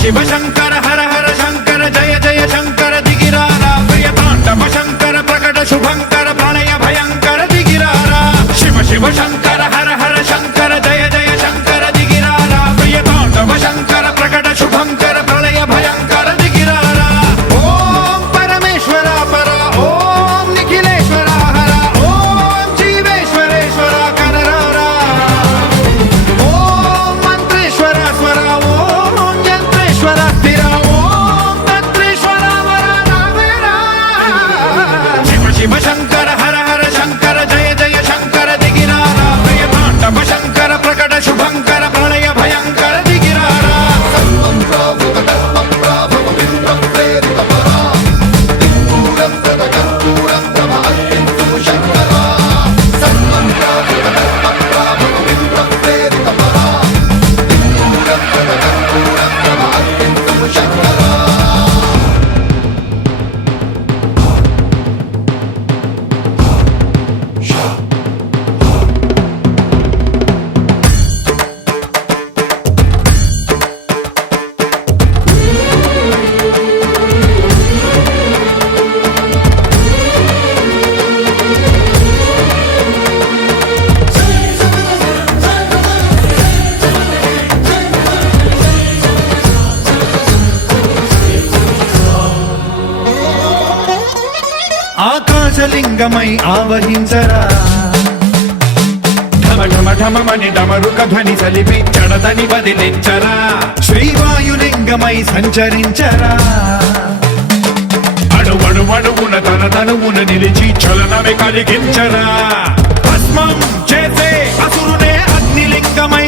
శివ శంకర హర హర శంకర జయ జయ శంకర దిగిరారా ప్రియతాండవ శంకర ప్రకట శుభంకర ప్రళయ భయంకర దిగిరారా శివ శివ శంకర హర హర శంకర జయ జయ శంకర దిగిరారా ప్రియతాండవ శంకర ప్రకట శుభంకర ప్రళయ భయంకర దిగిరారా ఓం పరమేశ్వర పర ఓం నిఖిలేశ్వర హర ఓం జీవేశ్వరేశ్వర కరరారా ఓం మంత్రేశ్వర స్వర ఓం యంత్రేశ్వర స్థిర ఓం తంత్రేశ్వర వర శివ శివ శంకర హర హర శంకర జయ జయ శంకర దిగిరారా ప్రియతాండవ శంకర ప్రకట శుభంకర ప్రళయ భయంకర దిగిరారా ఆకాశలింగమై ఆవహించరా ఢమ ఢమ ఢమమని డమరుక ధ్వని సలిపి జడదని వదిలించరా శ్రీవాయులింగమై సంచరించరా అణువణువున తన తనువున నిలిచి చలనమే కలిగించరా భస్మం చేసే అసురునే అగ్నిలింగమై